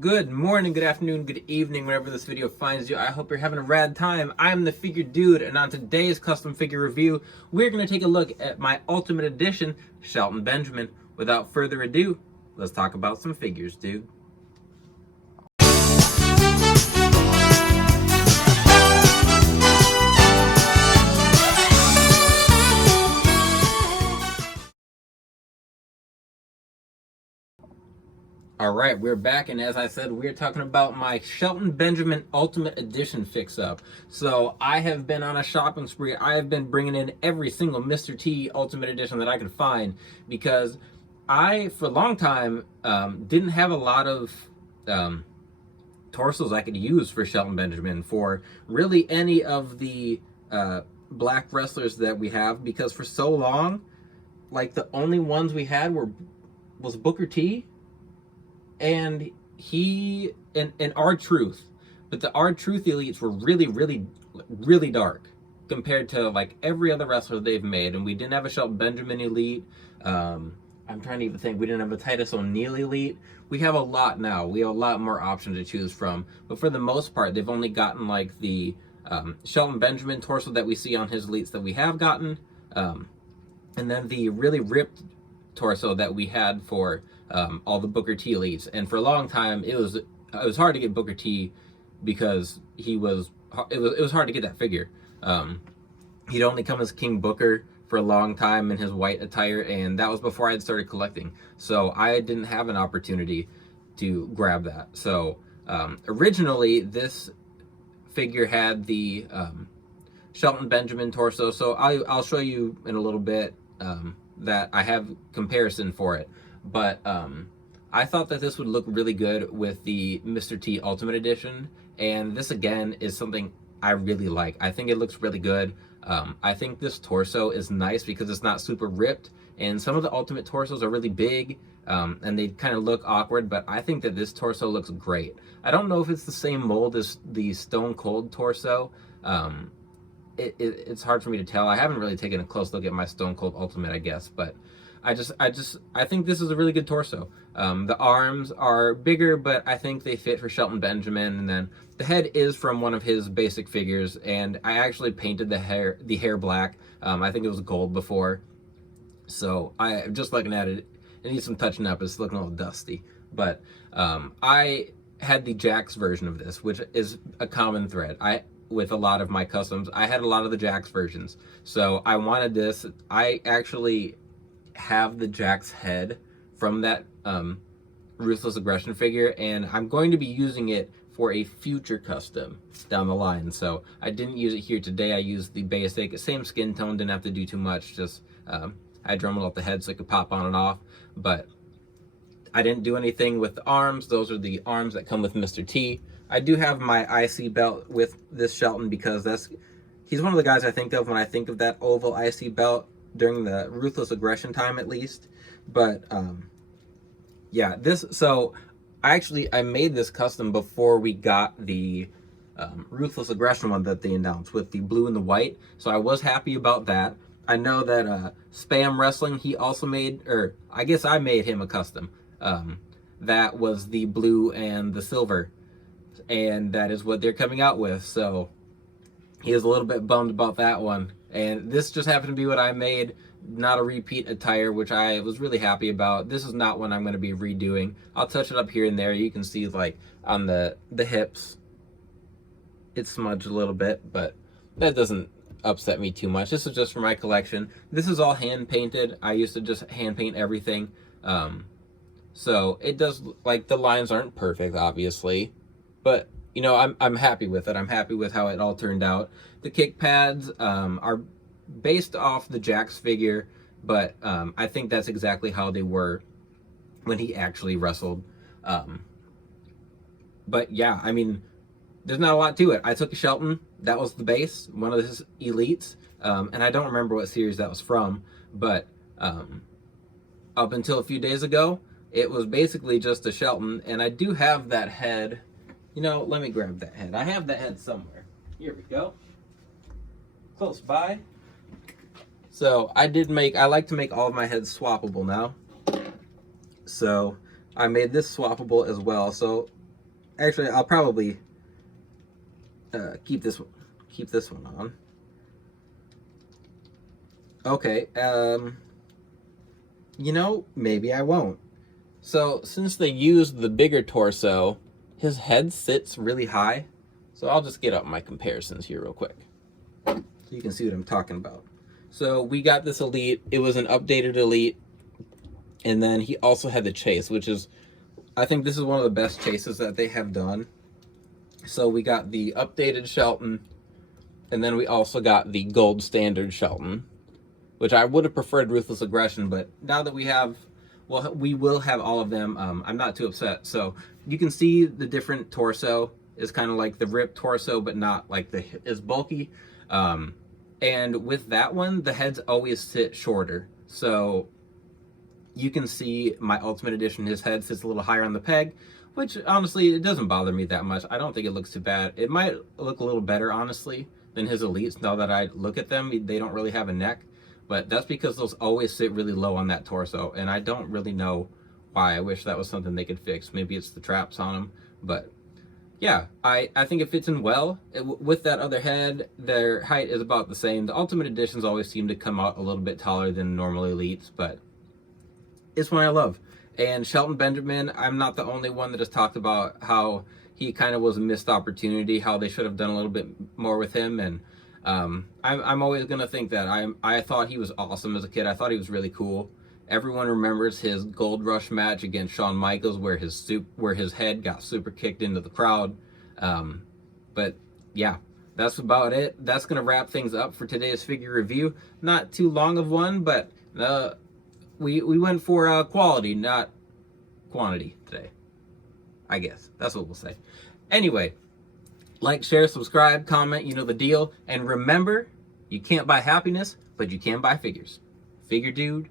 Good morning, good afternoon, good evening, whenever this video finds you. I hope you're having a rad time. I'm the Figure Dude, and on today's custom figure review, we're going to take a look at my Ultimate Edition, Shelton Benjamin. Without further ado, let's talk about some figures, dude. Alright, we're back, and as I said, we're talking about my Shelton Benjamin Ultimate Edition fix-up. So, I have been on a shopping spree. I have been bringing in every single Mr. T Ultimate Edition that I could find, because I, for a long time, didn't have a lot of torsos I could use for Shelton Benjamin, for really any of the black wrestlers that we have, because for so long, like, the only ones we had was Booker T, and he and R-Truth, but the R-Truth elites were really dark compared to like every other wrestler they've made. And we didn't have a Shelton Benjamin elite. I'm trying to even think. We didn't have a Titus O'Neil elite. We have a lot now. We have a lot more options to choose from. But for the most part, they've only gotten like the Shelton Benjamin torso that we see on his elites that we have gotten, and then the really ripped torso that we had for all the Booker T elites. And for a long time, it was hard to get Booker T because it was hard to get that figure. He'd only come as King Booker for a long time in his white attire, and that was before I had started collecting. So I didn't have an opportunity to grab that. So originally, this figure had the Shelton Benjamin torso. So I'll show you in a little bit that I have comparison for it. But I thought that this would look really good with the Mr. T Ultimate Edition, and this again is something I really like. I think it looks really good. I think this torso is nice because it's not super ripped, and some of the Ultimate torsos are really big, and they kind of look awkward, but I think that this torso looks great. I don't know if it's the same mold as the Stone Cold torso. It's hard for me to tell. I haven't really taken a close look at my Stone Cold Ultimate, I guess, but I think this is a really good torso. The arms are bigger, but I think they fit for Shelton Benjamin. And then the head is from one of his basic figures, and I actually painted the hair black. I think it was gold before. So I'm just looking at it. It needs some touching up. It's looking a little dusty. But I had the Jax version of this, which is a common thread. With a lot of my customs, I had a lot of the Jax versions. So I wanted this. I actually have the Jax head from that Ruthless Aggression figure, and I'm going to be using it for a future custom down the line. So I didn't use it here today. I used the basic, same skin tone, didn't have to do too much, just I drummed out the head so it could pop on and off, but I didn't do anything with the arms. Those are the arms that come with Mr. T. I do have my IC belt with this Shelton because he's one of the guys I think of when I think of that oval IC belt during the Ruthless Aggression time, at least. But yeah, so I made this custom before we got the Ruthless Aggression one that they announced with the blue and the white, so I was happy about that. I know that Spam Wrestling, he also made, or I guess I made him a custom that was the blue and the silver, and that is what they're coming out with. So he is a little bit bummed about that one. And this just happened to be what I made, not a repeat attire, which I was really happy about. This is not one I'm going to be redoing. I'll touch it up here and there. You can see, like, on the hips, it's smudged a little bit, but that doesn't upset me too much. This is just for my collection. This is all hand-painted. I used to just hand-paint everything. So it does, like, the lines aren't perfect, obviously, but you know, I'm happy with it. I'm happy with how it all turned out. The kick pads are based off the Jax figure, but I think that's exactly how they were when he actually wrestled. But yeah, I mean, there's not a lot to it. I took a Shelton. That was the base, one of his elites, and I don't remember what series that was from, but up until a few days ago, it was basically just a Shelton, and I do have that head. You know, let me grab that head. I have that head somewhere. Here we go. Close by. So I like to make all of my heads swappable now. So I made this swappable as well. So Actually, I'll probably keep this one on. Okay, you know, maybe I won't. So since they used the bigger torso, his head sits really high. So I'll just get up my comparisons here real quick, so you can see what I'm talking about. So we got this Elite. It was an updated Elite. And then he also had the chase, which is, I think this is one of the best chases that they have done. So we got the updated Shelton, and then we also got the gold standard Shelton, which I would have preferred Ruthless Aggression, but now that we have, well, we will have all of them, I'm not too upset. So you can see the different torso is kind of like the ripped torso, but not like is bulky. And with that one, the heads always sit shorter. So you can see my Ultimate Edition, his head sits a little higher on the peg, which honestly, it doesn't bother me that much. I don't think it looks too bad. It might look a little better, honestly, than his Elites. Now that I look at them, they don't really have a neck, but that's because those always sit really low on that torso, and I don't really know why. I wish that was something they could fix. Maybe it's the traps on them, but yeah, I think it fits in well. With that other head, their height is about the same. The Ultimate Editions always seem to come out a little bit taller than normal Elites, but it's one I love. And Shelton Benjamin, I'm not the only one that has talked about how he kind of was a missed opportunity, how they should have done a little bit more with him. And I'm always going to think that. I thought he was awesome as a kid. I thought he was really cool. Everyone remembers his Gold Rush match against Shawn Michaels where his head got super kicked into the crowd. But yeah, that's about it. That's going to wrap things up for today's figure review. Not too long of one, but we went for quality, not quantity today. I guess that's what we'll say. Anyway, like, share, subscribe, comment, you know the deal. And remember, you can't buy happiness, but you can buy figures. Figure dude